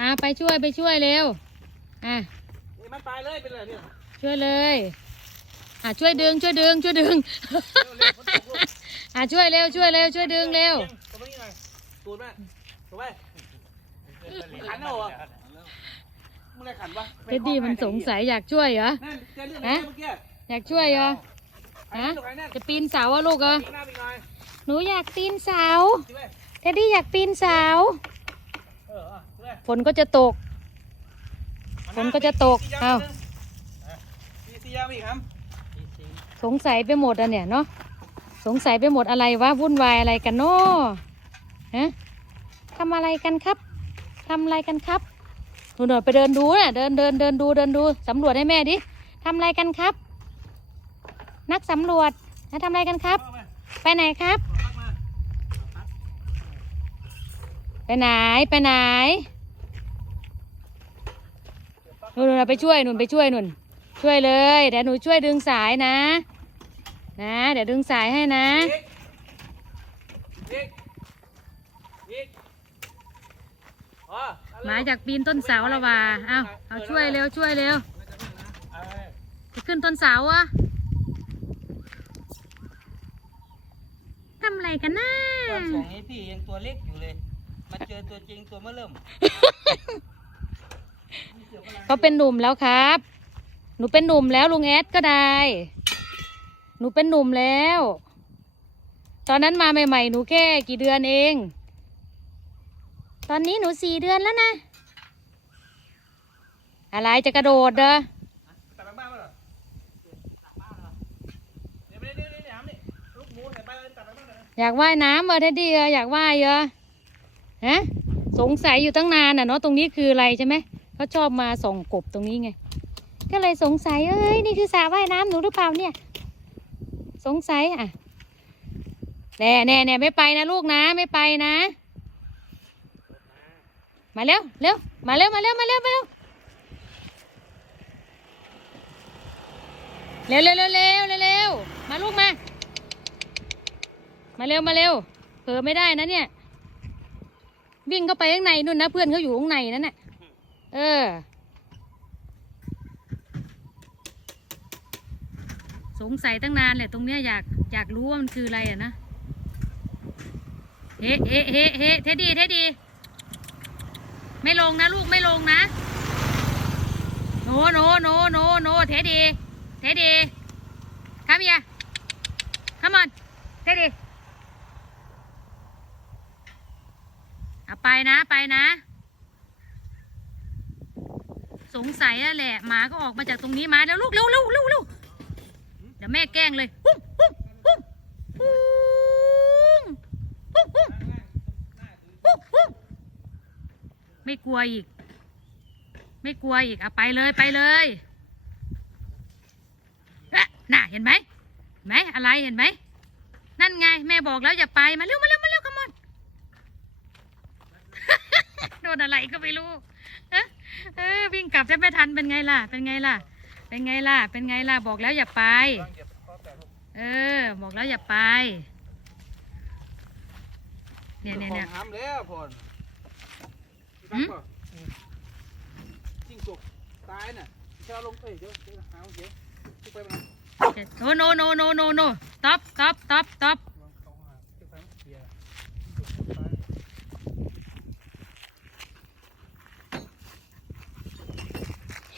อ่าไปช่วยไปช่วยเร็ว อะนี่มันตายเลยเป็นไรเนี่ยช่วยเลยอะช่วยดึงช่วยดึงช่วยดึงเร็วๆฝนตกลูกอะช่วยเร็วช่วยเร็วช่วยดึงเร็วตรงนี้หน่อยตูดแม่ถูกไหมขันเอาเหรอมึงอะไรขันวะเท็ดดี้มันสงสัยอยากช่วยเหรอนั่นเจอเรื่องอะไรเมื่อกี้อยากช่วยเหรอไอ้ฮะนั่นลูกไอ้นั่นจะปีนเสาอะลูกเหรอปีกหน้าปีกหน่อยหนูอยากปีนเสาใช่ไหมเท็ดดี้อยากปีนเสา ฝนก็จะตก ฝนก็จะตกตียเอ้าตีตียาวอีกครับสงสัยไปหมดอะเนี่ยเนาะสงสัยไปหมดอะไรวะวุ่นวายอะไรกันเนาะฮะทำอะไรกันครับทำอะไรกันครับหนูหน่อยไปเดินดูน่ะเดินเดินเดินดูเดินดูสำรวจให้แม่ดิทำอะไรกันครับ นักสำรวจนะทำอะไรกันครับเอามาไปไหนครับเอามาไปไหนไปไหน หนูหนูไปช่วยหนูไปช่วยหนูช่วยเลยเดี๋ยวหนูช่วยดึงสายนะ นะ เดี๋ยวดึงสายให้นะหมาจากปีนต้นเสาละว่าเอาเอาช่วยเร็วช่วยเร็วจะขึ้นต้นเสาอะทำอะไรกันนะตอนส่งให้พี่ยังตัวเล็กอยู่เลย มาเจอตัวจริงตัวเมื่อเริ่ม เขาเป็นหนุ่มแล้วครับ หนูเป็นหนุ่มแล้วลุงแอดก็ได้ หนูเป็นหนุ่มแล้ว ตอนนั้นมาใหม่ ๆ หนูแค่กี่เดือนเอง ตอนนี้หนูสี่เดือนแล้วนะ อะไรจะกระโดดเด้อตัดบ้านมาเหรอยวไม่ได้เดี๋ยวเดี๋ยวเดี๋ยวนี่ลูกหมูใส่ไปเลยตัดบ้านเลยอยากว่ายน้ำเออเท็ดดี้เอออยากว่ายเออฮะสงสัยอยู่ตั้งนานน่ะเนาะตรงนี้คืออะไรใช่ไหม เขาชอบมาส่องกบตรงนี้ไง ก็เลยสงสัย เอ้ย นี่คือสระว่ายน้ำหนูหรือเปล่าเนี่ย สงสัยอะแน่แน่แน่ไม่ไปนะลูกนะ ไม่ไปนะ มาเร็วเร็วมาเร็วมาเร็วมาเร็วมาเร็วเร็วเร็วเร็วเร็วเร็วมาลูกมา มาเร็วมาเร็วเผลอไม่ได้นะเนี่ย วิ่งเข้าไปข้างในนู่นนะเพื่อนเขาอยู่ข้างในนั่นน่ะ เออ สงสัยตั้งนานแหละตรงเนี้ยอยากอยากรู้ว่ามันคืออะไรอะนะ เฮ้เฮ้เฮ้เฮ้เท็ดดี้เท็ดดี้ไม่ลงนะลูกไม่ลงนะ โนโนโนโนโนเท็ดดี้เท็ดดี้ come here come on เท็ดดี้เอาไปนะไปนะ สงสัยแล้วแหละหมาก็ออกมาจากตรงนี้มาแล้วลูกเร็วเร็วเร็วเร็วเดี๋ยวแม่แกล้งเลยปุ้งปุ้งปุ้งปุ้งปุ้งปุ้งปุ้งปุ้งไม่กลัวอีก ไม่กลัวอีกเอาไปเลยไปเลยน่ะเห็นไหมไหมอะไรเห็นไหมนั่นไงแม่บอกแล้วอย่าไปมาเร็วมาเร็วมาเร็วขมอนโดนอะไรก็ไม่รู้เอ๊ะ เออวิ่งกลับจะไม่ทันเป็นไงล่ะ เป็นไงล่ะ เป็นไงล่ะ เป็นไงล่ะ บอกแล้วอย่าไปวางเหยียบข้อแตกลูกเออ บอกแล้วอย่าไป เนี่ยเนี่ยเนี่ยของห้ามแล้วพอนหืมจิ้งจกตายน่ะเช้าลงเอ้ยเดี๋ยวเดี๋ยวหาเดี๋ยวขึ้นไปมันโนโนโนโนโนโนตอบตอบตอบตอบ